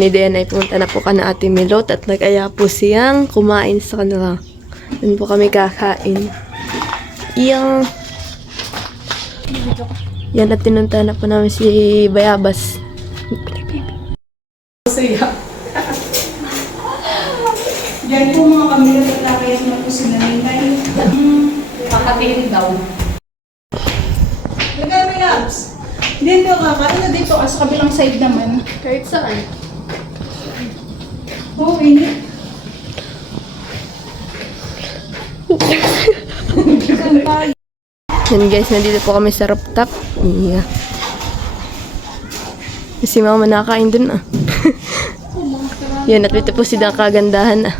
ni Dayan ay pumunta na po ka na Ate Milot at nag-aya po siyang kumain sa kanila. Doon po kami kakain. Yan at tinunta na po namin si Bayabas. Saya. Diyan po mga pamilya nagkakayan na po sila nanay. Kakatiin daw. Lagay mo yung abs. Dito kakain na dito sa kabilang side naman. Kahit saan. Oo, init. Yan guys, nandito po kami sa rooftop. Yeah. Si mama nakain dun ah. Yan, at dito po si Dang kagandahan ah.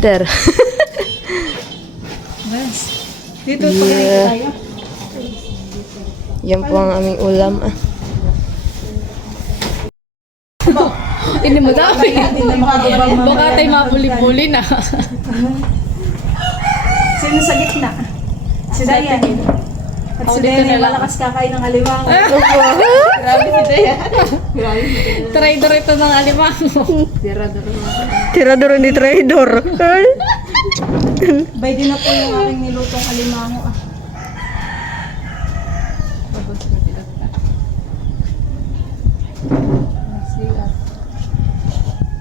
Ter. Yes. Dito yeah. Tayo. Yan po ang aming ulam ah. Hindi mo dami. Baka tayo mapuli-puli na. Sino sa gitna? Si Dayan. At si Dayan ay malakas kakain ng alimango. Grabe si Dayan. Trader ito ng alimango. Tirador ni trader. Bay din na po yung aking nilutong alimango ah.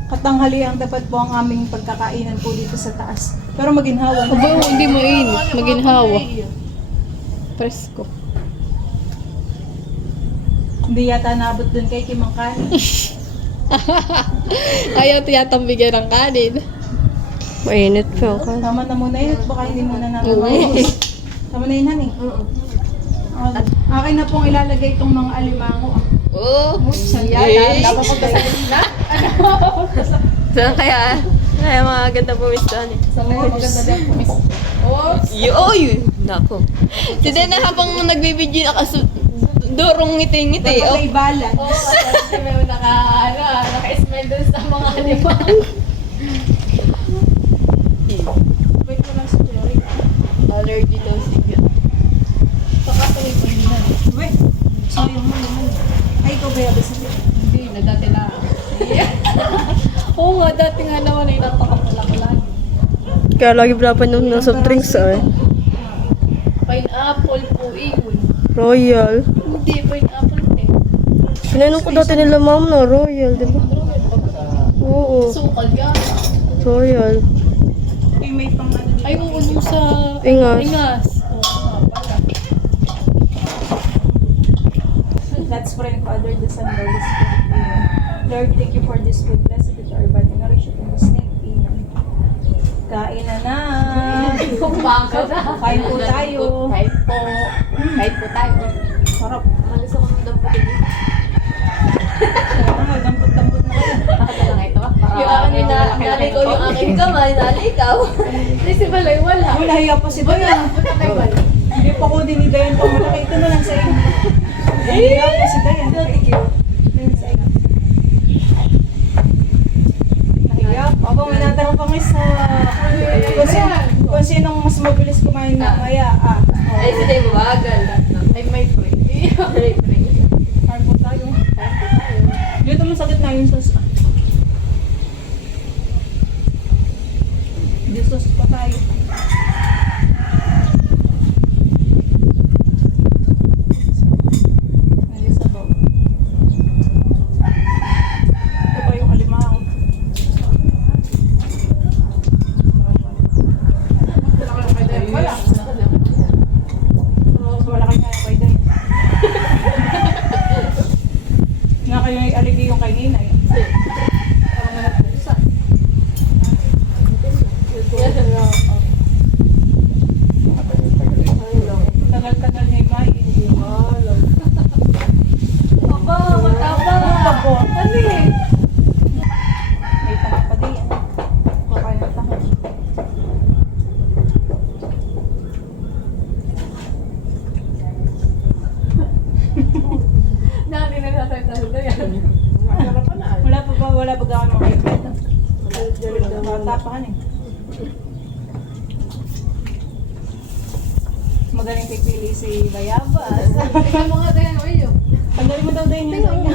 Katanghalian dapat po ang aming pagkakainan po dito sa taas. Pero maginhawa. Aba, hindi mo maginhawa. Presko. Hindi yata naabot dun kay Kimang Kani. Ayaw tiyatang bigyan ng kanin. Mainit po ka. Tama na muna yun at baka hindi muna natin. Tama na yun, honey. Akin na pong ilalagay itong mga alimango. Oo. Sandalan. Dapat pagkasalit na. Saan kaya? Kaya mga ganda po mistuhan eh. Sa mga maganda din po. Oops. Yun! Nako. Si Dena habang nagbibidyo dorong ngiti-ngiti. Dapat Oh. may balance. Oo, kasi may naka-smell dun sa mga animal. Wait mo lang si Jerry. Allergy daw siya. Saka tuloy po yun na. Wait. Sorry mo naman. Ay, ikaw ba yung basta? Hindi, na dati lang. Oo nga, dati nga naman ay natakapala ko lagi. Kaya lagi pinapanom ng soft drinks eh. Pineapple po yun. Royal. Hindi, pineapple eh. Pinainom ko dati nila ma'am na Royal, di ba? Oo. Sukal yan. Royal. Ay, may pang ano dito. Ay, oo yung sa Ingas. Ingas. Oo nga pala. Let's pray, Father, the Son, and the Holy Spirit. Amen. Lord, thank you for this food. Blessed is our body, nourish it in His name. Amen. Kain na na. Kumaga na. Kain po tayo. Kain po. Kain po tayo. Sarap. Malis ako ng damputin niyo. Dampot-dampot na kayo. Nakata lang ito. Yung aking naligaw yung aking kamay, naligaw. Hindi si Balay, wala. Ay, nahiya po si Dayan. Punta tayo Balay. Hindi pa ko din ni Dayan pang malaki. Ito na lang sa inyo. Nahiya po si Dayan. Thank you. Nahiya po. Abang minatanong pa nga sa... Kung sinong mas mabilis kumain mamaya. Ay, sila yung mabagal. Ay, may free. Kain po tayo. Dito mo sakit na yung sauce. Dito sauce pa tayo. Nalisabaw. Ito pa yung alimango. Wala. Wala kayo kaya kay Day. Nga kayo yung aligi yung kay Ninay. Tagal-tagal ni May. Aba, mataba. Tapo. Ano eh? May tagal pa din yan. Kakain ng tagal. Dati na nasasalita na yan. Wala pa gawin mga kaibigan. Tapakan eh. Magaling pipili si Bayabas. Tingnan mo nga tayo, oyo. Tanggalin mo daw din yun.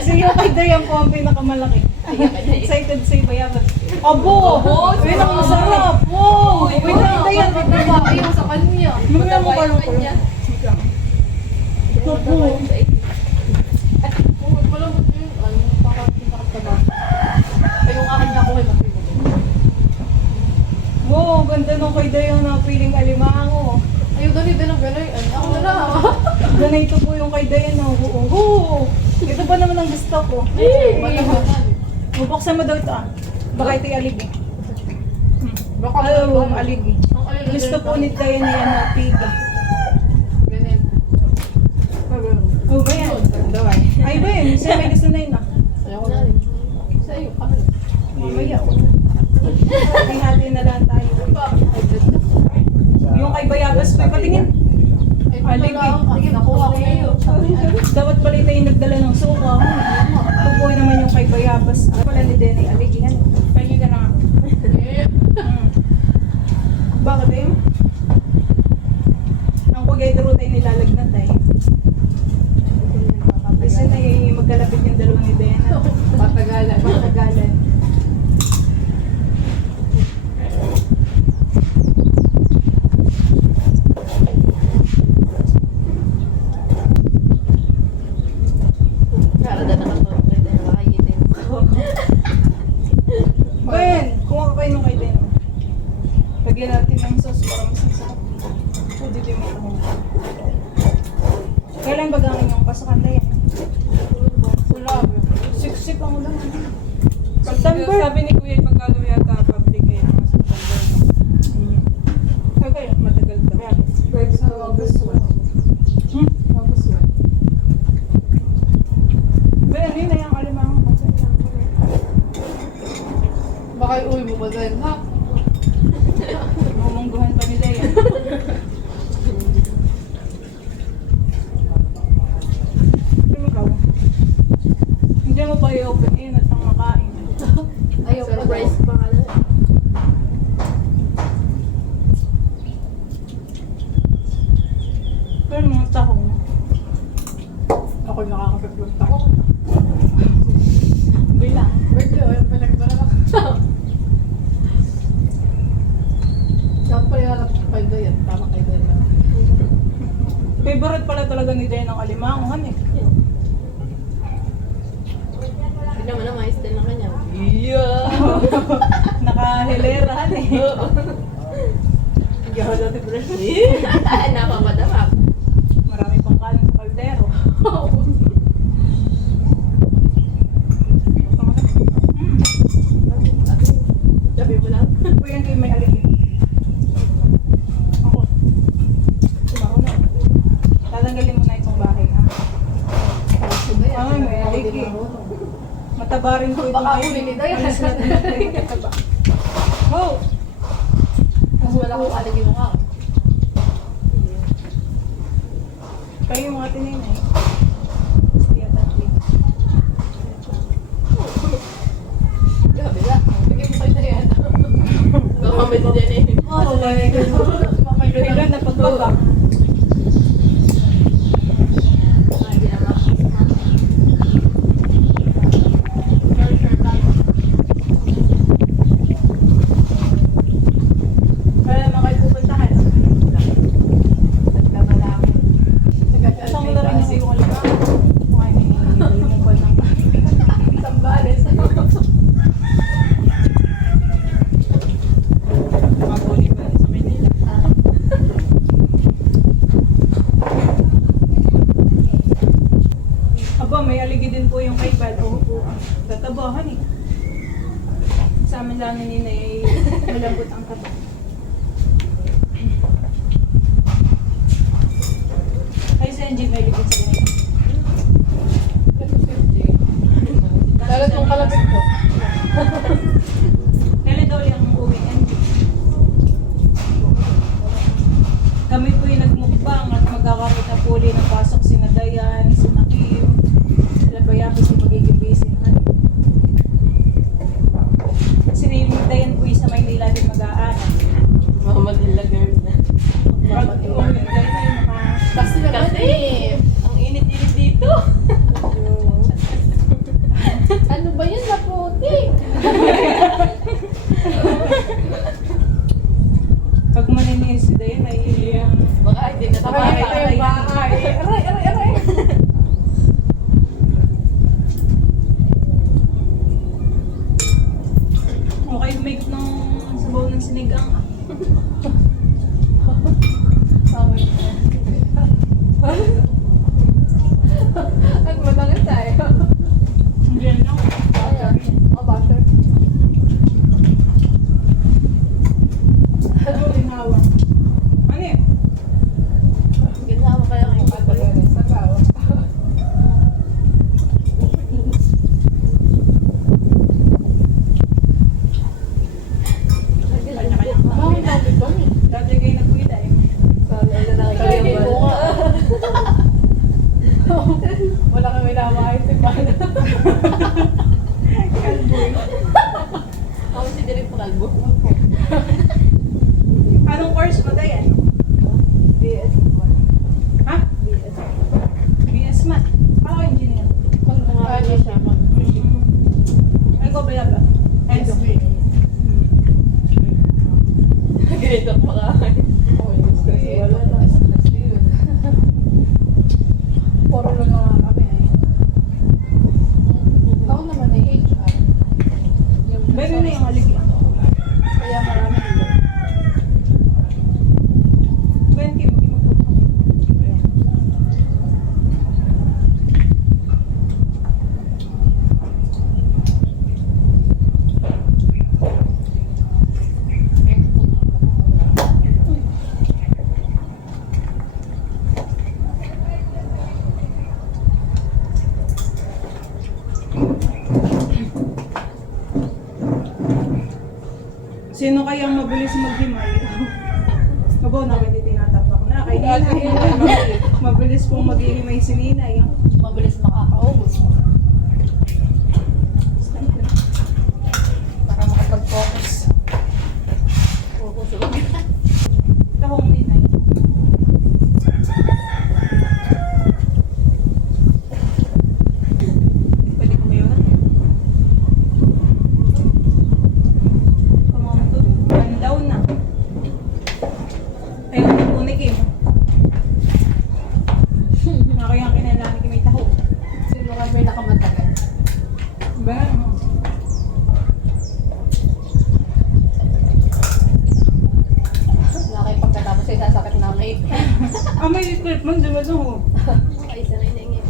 So yung kay Dayan po ang pinakamalaki. Excited sa Bayabas. Abo! Yun ang masarap! Wow! Wait lang, Dayan. Mataba yung sa kanya. Mamaya mo pa lang ko. Malambot yun. Ano, nakataba. Ay, yung akin na ko ay matibag. Wow, ganda nung kay Dayan na piling alimango. Ayun, ganito lang gano'n. Ako na lang. Ganito po yung kay Dayan na. Oo! Ito pa naman ang gusto ko. Matabakan. Bubuksan mo daw ito ah. Baka ito'y aligi. Baka Ayaw ang aligi. Ang alin Gusto po ni Dayan na yan na piga. Ganito. Oh, ba yan? Ay, ba yun? Siya may gusto na yun ah. Ayoko na rin. Sa iyo, kami. Mamaya ko na. Hati-hati na lang tayo. Yung kay Bayabas pa, patingin. Ay, aligi. Nakuha ko na yun. Dapat pala tayo nagdala ng suka. Ito po naman yung kay Bayabas. Pala ni Denny, aligihan. Pahingi ka na nga. Bakit eh? Ang pag-edro tayo nilalagnat tayo. Kasi na magkalapit yung dalawa ni Denny. Patagalan. Matagalan. Para na nakatulog kayo dahil makakita yung Ben, kung ako kayo nung kay Den. Lagyan natin ng sauce para mas masarap. Pwede din mo ito. Kailan ba gawin yung pasakan na yan? Wala. Siksik ang ulan. September. Sabi ni Kuya, pagkalo yata public eh, mga September. Okay, Matagal daw. Pwede sa August 1. August 1. Ben, yun na yung alimang Baka iuwi mo ba din, ha? Mamungguhan pa nila yan. Ikaw. Hindi mo pa i-open in at ang makain. Ayaw pa surprise pa ka na. Pero mga tahong. Ako nakakapagpunta ako. Bilang. Birthday, ayun pa lang pala. Dapat pala yung alam ko kay Dayan. Tama kay Dayan. Favorite pala talaga ni Dayan ang alimanguhan eh. Tignan mo na, mais din lang kanya. Nakahilerahan eh. Hindi ako dati brush. Napapadama. Marami pang kanin sa kaldero. Sabi mo lang. Uy, yan kayo may aligi. Ako. Sumaho na. Tatanggalin mo na itong bahay ha. Ay, may aligi. Mataba rin ko itong Baka kayo. uli ni Dayan. Alis natin yung mataba. Wow! Mas wala akong alagin mo ka. Kayo yung mga tininay. Gusto yata ito. Grabe na. Bigyan mo kay Dayan. Makamit din eh. Oh, like, bigla na pagbaba. Hindi na makakasama. Kaya naman kayo pupuntahan. Nagkamalaki. Saan mo na rin yung alimango? Ay, yung ba lang. Sambales. Mabuli ba sa Manila? Aba, may aligi din po yung kay Bal. Oo po. Tatabahan eh. Sa amin lang ni Nina ay malambot ang taba. Ay, sa NG may ligid sa ganyan. Lalo itong kalapit ko. Kailan daw ulit ang uwi NG? Kami po yung nagmukbang at magkakaroon na po ulit ng pasok si Dayan, si Kim, sila Bayabas yung magiging busy. Si Dayan po yung sa Maynila din mag-aanan. Pag maninis si Dayan, ay Baka hindi na Baka tayo. ito yung bahay. Aray. Okay, umigop ng sabaw ng sinigang. Tawag na. At matangis tayo. Diyan lang. Ayan. O, butter. Ginawa. Ano eh? Ginawa kaya ng butter. Sabaw. Bakit natin ba? Dati kayo nagkuita eh. Sabi na lang Kaya hindi ko nga. Wala kami nawain si Pana. Kalboy. Ako si Direk Palbo. Anong course mo, Dayan? BS. Ha? BS. BS Math. Ako engineer. Pag ano siya, Ay, ko ba ba? NC. Ganito pa ka. Wala na. Puro lang nga kami eh. Ako naman ay HR. Meron na yung haligyan. Kaya marami dito. 20 mo. Sino kayang mabilis maghimay? Abo na hindi tinatapak na. Kay Ninay. Mabilis pong maghihimay si Ninay. Mabilis makakaubos. Para makapag-focus. Focus lang. Tahong Ninay. Pwede ko ngayon? Come on to. One down na. Ayun, unik eh. Ako yung kinailangan ni may taho. Sino ka may nakamatagal? Ba? Nakay pagkatapos ay sasakit na may. Ah, may clip man dyan mo. Ay, isa na iningin.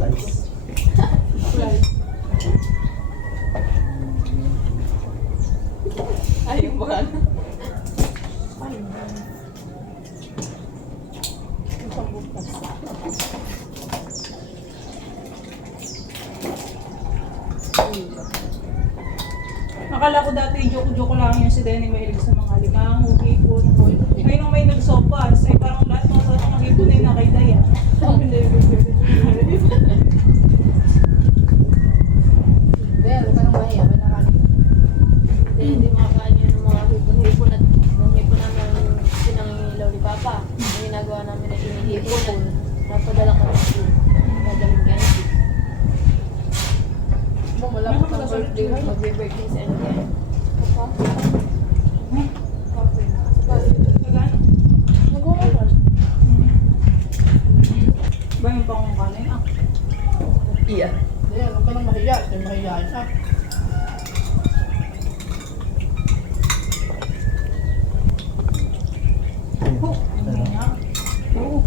Ay, yung mga ano. Isang bukas. Akala ko dati joke-joke lang yung si Denny mahilig sa mga limang, hipon. Ngayon nung may nagsopas, ay parang lahat ng sa mga hipon ay nakaidaya. Well, parang mahiya. Hindi makakain yun ng mga hipon-hipon at yung hipon namin pinangingilaw ni Papa. Yung ginagawa namin na hinihipon at napadala kami sa gagaling candy. Malapit ng birthday. Mag-birthday sa NTN. Nagano? Nag-uwan. Ba yung pangungkanin? Ah, Iya. Hindi, huwag ka nang mahiya. Hindi mahiyain siya. hindi nga. Oo.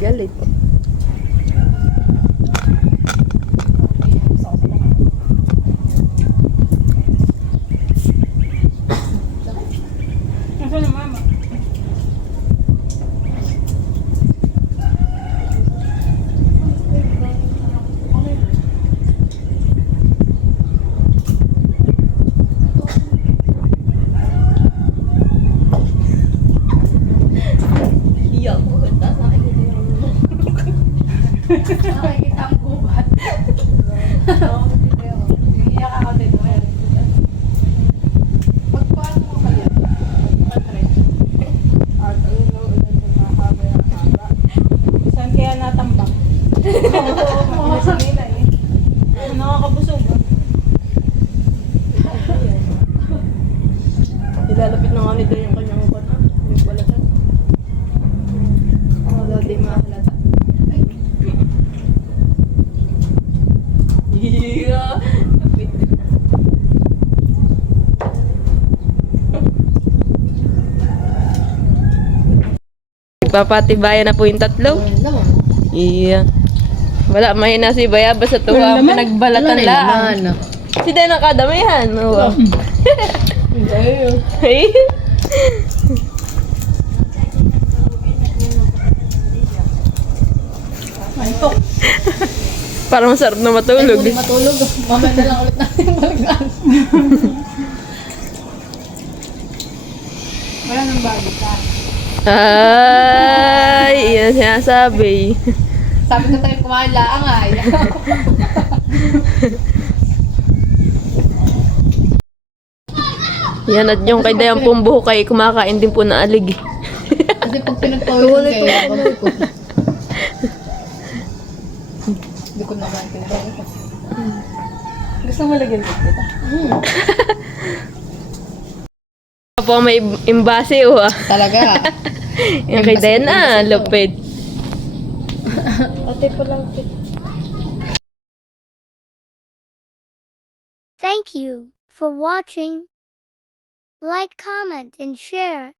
Galit. Nasaan na mama? Iyak ko. Tapos nakikita yung Nakikita ang gubat. Iiyak ako din. Magpaano mo kaya? Pag-trend. Saan kaya natambak? Nagpapatibayan na po yung tatlo. Ayun naman. Iya. Wala, may na si Bayaba sa tuwa ang pinagbalatan Wala na lang. naman. Si Day nakadamihan. Wow. Hey. Antok. Parang masarap na matulog. Hindi matulog. Mamaya na lang ulit natin balikan. Wala nang bali ka. Ay, yan sinasabi. Sabi ko tayo kumain laang ay. Yan at yung kay Dayang pong buhok ay kumakain din po na alig. Kasi pag pinagpawisan kayo, kapag ko. Hindi ko naman pinagpawisan. Gusto mo lagyan ko kita? Po may imbase oh. Talaga. Yung kay Dayan lupit. Ate po lang kita. Thank you for watching. Like, comment, and share.